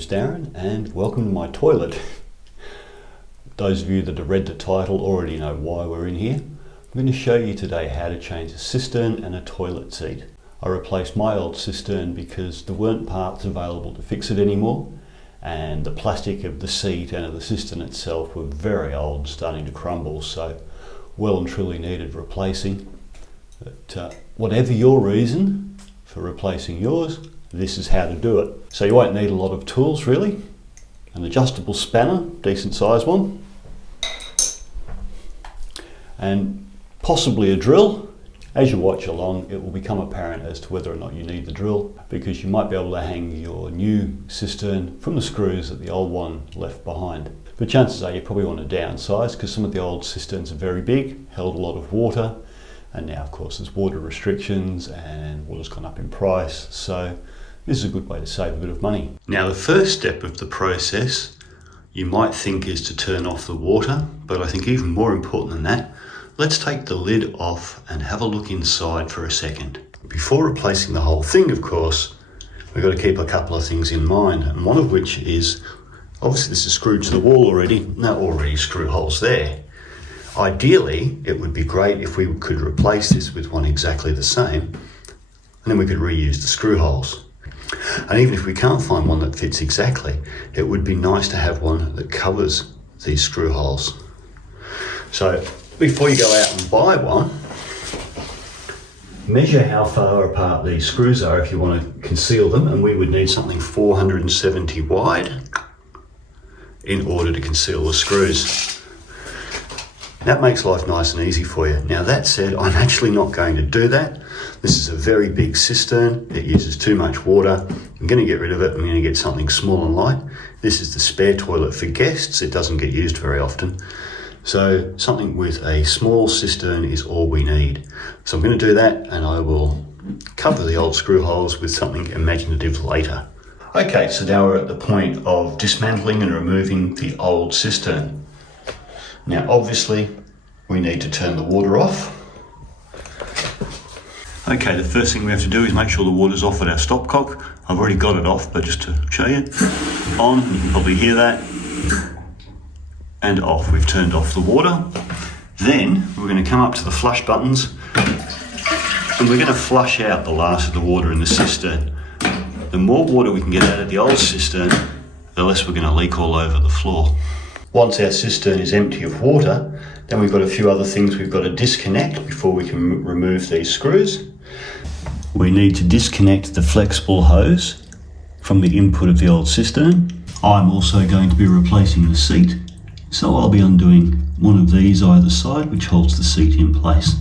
name's Darren and welcome to my toilet. Those of you that have read the title already know why we're in here. I'm going to show you today how to change a cistern and a toilet seat. I replaced my old cistern because there weren't parts available to fix it anymore, and the plastic of the seat and of the cistern itself were very old, starting to crumble, so well and truly needed replacing. But whatever your reason for replacing yours, this is how to do it. So you won't need a lot of tools really. An adjustable spanner, decent sized one, and possibly a drill. As you watch along, it will become apparent as to whether or not you need the drill, because you might be able to hang your new cistern from the screws that the old one left behind. But chances are you probably want to downsize, because some of the old cisterns are very big, held a lot of water, and now of course there's water restrictions and water's gone up in price, so this is a good way to save a bit of money. Now the first step of the process you might think is to turn off the water, but I think even more important than that, let's take the lid off and have a look inside for a second. Before replacing the whole thing, of course, we've got to keep a couple of things in mind, and one of which is, obviously this is screwed to the wall already, no already screw holes there. Ideally, it would be great if we could replace this with one exactly the same, and then we could reuse the screw holes. And even if we can't find one that fits exactly, it would be nice to have one that covers these screw holes. So before you go out and buy one, measure how far apart these screws are if you want to conceal them, and we would need something 470 wide in order to conceal the screws. That makes life nice and easy for you. Now that said, I'm actually not going to do that. This is a very big cistern. It uses too much water. I'm going to get rid of it. I'm going to get something small and light. This is the spare toilet for guests. It doesn't get used very often. So something with a small cistern is all we need. So I'm going to do that, and I will cover the old screw holes with something imaginative later. Okay, so now we're at the point of dismantling and removing the old cistern. Now obviously we need to turn the water off. Okay, the first thing we have to do is make sure the water's off at our stopcock. I've already got it off, but just to show you. On, you can probably hear that. And off, we've turned off the water. Then we're going to come up to the flush buttons, and we're going to flush out the last of the water in the cistern. The more water we can get out of the old cistern, the less we're going to leak all over the floor. Once our cistern is empty of water, then we've got a few other things we've got to disconnect before we can remove these screws. We need to disconnect the flexible hose from the input of the old cistern. I'm also going to be replacing the seat, so I'll be undoing one of these either side, which holds the seat in place.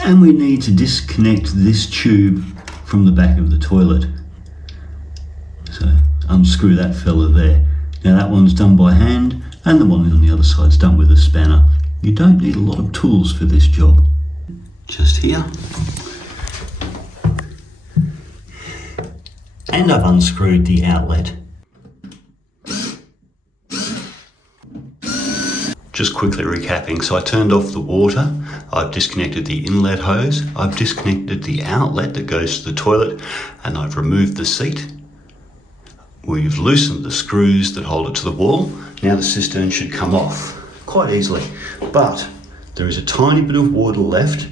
And we need to disconnect this tube from the back of the toilet. So unscrew that fella there. Now that one's done by hand, and the one on the other side's done with a spanner. You don't need a lot of tools for this job. Just here. And I've unscrewed the outlet. Just quickly recapping, so I turned off the water, I've disconnected the inlet hose, I've disconnected the outlet that goes to the toilet, and I've removed the seat. We've loosened the screws that hold it to the wall. Now the cistern should come off quite easily, but there is a tiny bit of water left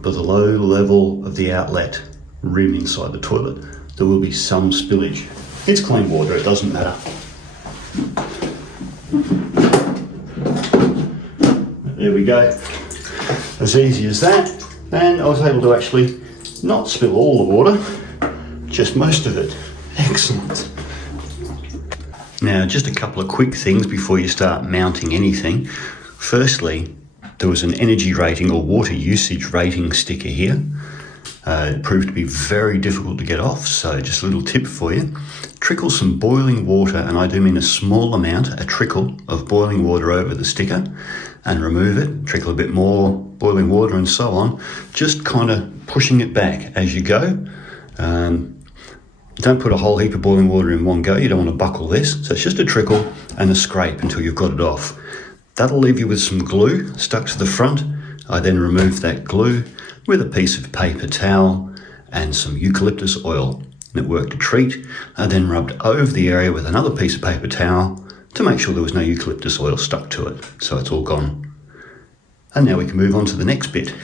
below the level of the outlet rim inside the toilet. There will be some spillage. It's clean water, it doesn't matter. There we go. As easy as that. And I was able to actually not spill all the water, just most of it. Excellent. Now, just a couple of quick things before you start mounting anything. Firstly, there was an energy rating or water usage rating sticker here. It proved to be very difficult to get off, so just a little tip for you. Trickle some boiling water, and I do mean a small amount, a trickle of boiling water over the sticker, and remove it. Trickle a bit more boiling water and so on, just kind of pushing it back as you go. Don't put a whole heap of boiling water in one go, you don't want to buckle this. So it's just a trickle and a scrape until you've got it off. That'll leave you with some glue stuck to the front. I then remove that glue with a piece of paper towel and some eucalyptus oil. and it worked a treat. I then rubbed over the area with another piece of paper towel to make sure there was no eucalyptus oil stuck to it, so it's all gone. And now we can move on to the next bit.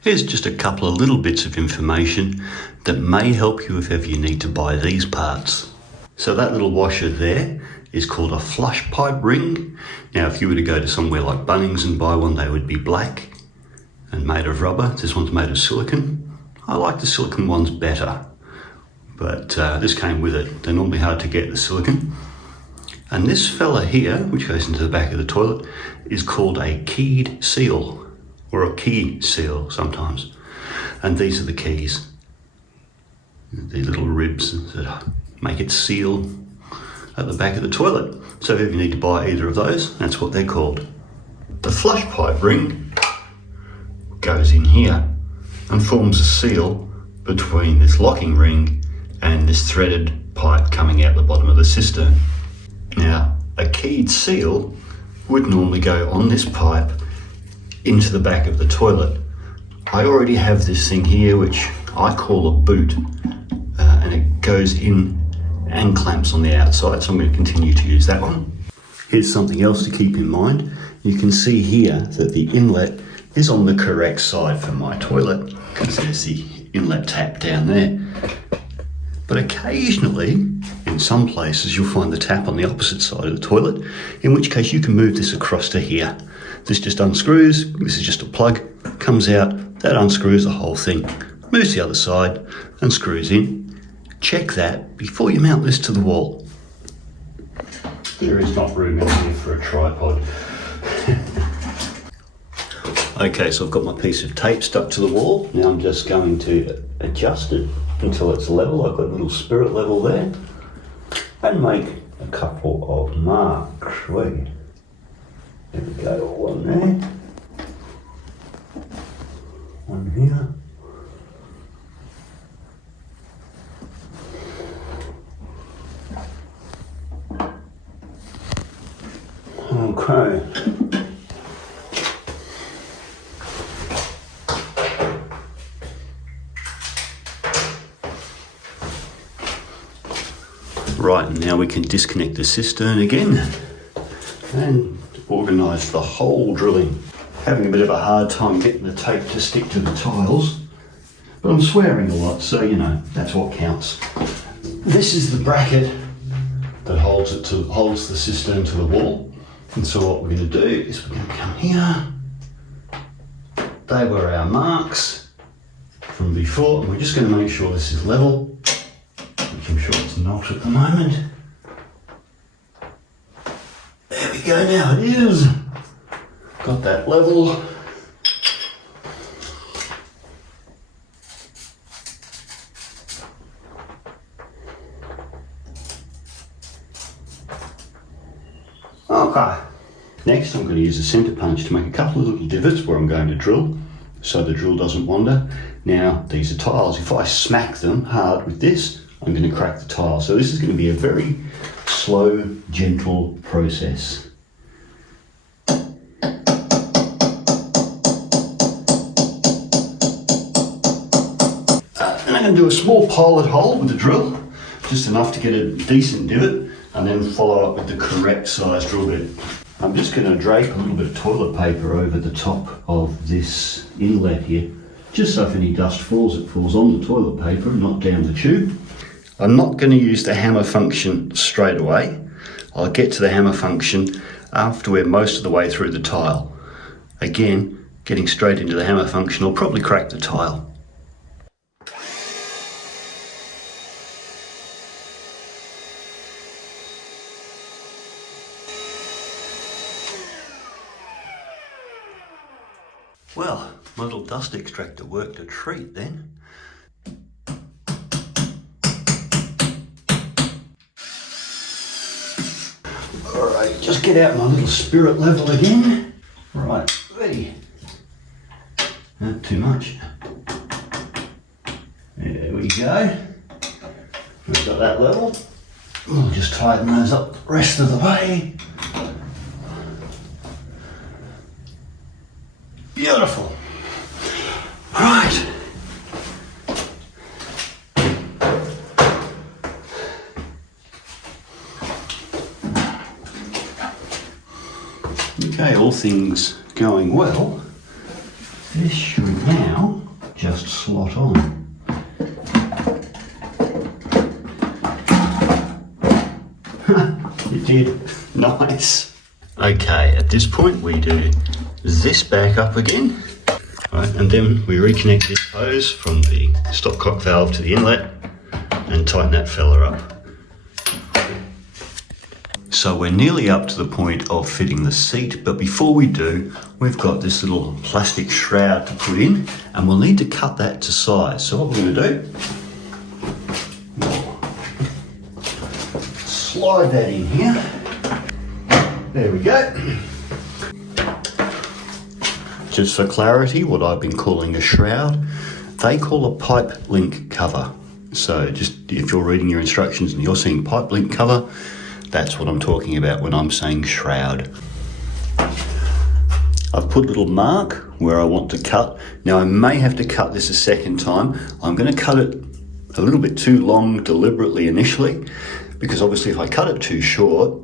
Here's just a couple of little bits of information that may help you if ever you need to buy these parts. So that little washer there is called a flush pipe ring. Now if you were to go to somewhere like Bunnings and buy one, they would be black and made of rubber. This one's made of silicone. I like the silicone ones better, but this came with it. They're normally hard to get, the silicone. And this fella here, which goes into the back of the toilet, is called a keyed seal, or a key seal sometimes. And these are the keys. The little ribs that make it seal at the back of the toilet. So if you need to buy either of those, that's what they're called. The flush pipe ring goes in here and forms a seal between this locking ring and this threaded pipe coming out the bottom of the cistern. Now, a keyed seal would normally go on this pipe into the back of the toilet. I already have this thing here, which I call a boot, and it goes in and clamps on the outside, so I'm going to continue to use that one. Here's something else to keep in mind. You can see here that the inlet is on the correct side for my toilet, because there's the inlet tap down there. But occasionally, in some places, you'll find the tap on the opposite side of the toilet, in which case you can move this across to here. This just unscrews, this is just a plug, comes out, that unscrews the whole thing, moves to the other side and screws in. Check that before you mount this to the wall. There is not room in here for a tripod. Okay, so I've got my piece of tape stuck to the wall. Now I'm just going to adjust it until it's level. I've got a little spirit level there. And make a couple of marks. Wait. There we go, one there. One here. Okay. Right, now we can disconnect the cistern again and organise the whole drilling. Having a bit of a hard time getting the tape to stick to the tiles, but I'm swearing a lot, so you know, that's what counts. This is the bracket that holds the cistern to the wall. And so what we're going to do is we're going to come here. They were our marks from before, and we're just going to make sure this is level, which I'm sure it's not at the moment. There we go, now it is. Got that level. Okay. Next I'm going to use a centre punch to make a couple of little divots where I'm going to drill, so the drill doesn't wander. Now these are tiles. If I smack them hard with this, I'm going to crack the tile. So this is going to be a very slow, gentle process. And I'm going to do a small pilot hole with the drill, just enough to get a decent divot, and then follow up with the correct size drill bit. I'm just going to drape a little bit of toilet paper over the top of this inlet here, just so if any dust falls, it falls on the toilet paper and not down the tube. I'm not going to use the hammer function straight away. I'll get to the hammer function after we're most of the way through the tile. Again, getting straight into the hammer function will probably crack the tile. Well, my little dust extractor worked a treat then. Alright, just get out my little spirit level again. Right, ready. Not too much. There we go. We've got that level. We'll just tighten those up the rest of the way. Beautiful. Right. Okay, all things going well, this should now just slot on. It did. Nice. Okay, at this point we do this back up again. Right, and then we reconnect this hose from the stopcock valve to the inlet and tighten that fella up. So we're nearly up to the point of fitting the seat, but before we do, we've got this little plastic shroud to put in, and we'll need to cut that to size. So what we're going to do, slide that in here. There we go. Just for clarity, what I've been calling a shroud, they call a pipe link cover. So just if you're reading your instructions and you're seeing pipe link cover, that's what I'm talking about when I'm saying shroud. I've put a little mark where I want to cut. Now I may have to cut this a second time. I'm going to cut it a little bit too long deliberately initially, because obviously if I cut it too short,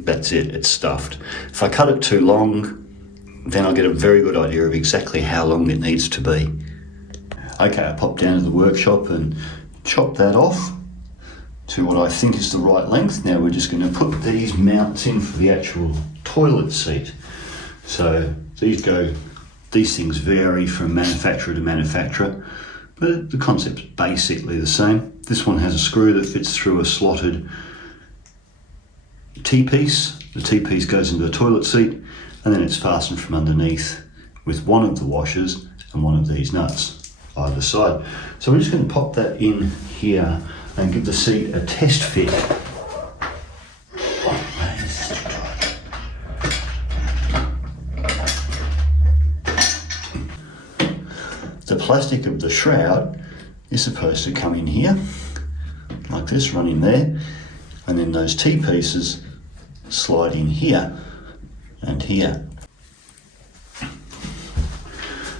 that's it, it's stuffed. If I cut it too long, then I'll get a very good idea of exactly how long it needs to be. Okay, I popped down to the workshop and chopped that off to what I think is the right length. Now we're just going to put these mounts in for the actual toilet seat. So these things vary from manufacturer to manufacturer, but the concept's basically the same. This one has a screw that fits through a slotted T-piece. The T-piece goes into the toilet seat, and then it's fastened from underneath with one of the washers and one of these nuts either side. So we're just going to pop that in here and give the seat a test fit. The plastic of the shroud is supposed to come in here, like this, run in there, and then those T-pieces slide in here and here.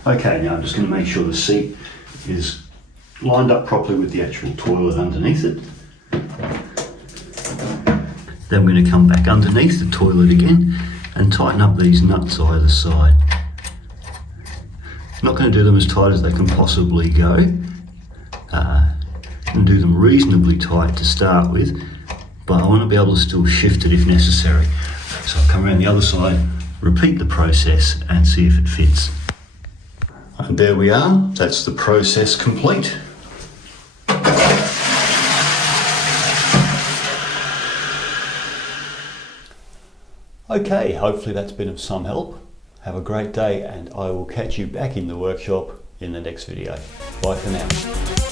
Okay, now I'm just going to make sure the seat is lined up properly with the actual toilet underneath it. Then we're going to come back underneath the toilet again and tighten up these nuts either side. Not going to do them as tight as they can possibly go. And do them reasonably tight to start with, but I want to be able to still shift it if necessary. So I'll come around the other side, repeat the process and see if it fits. And there we are, that's the process complete. Okay, hopefully that's been of some help. Have a great day, and I will catch you back in the workshop in the next video. Bye for now.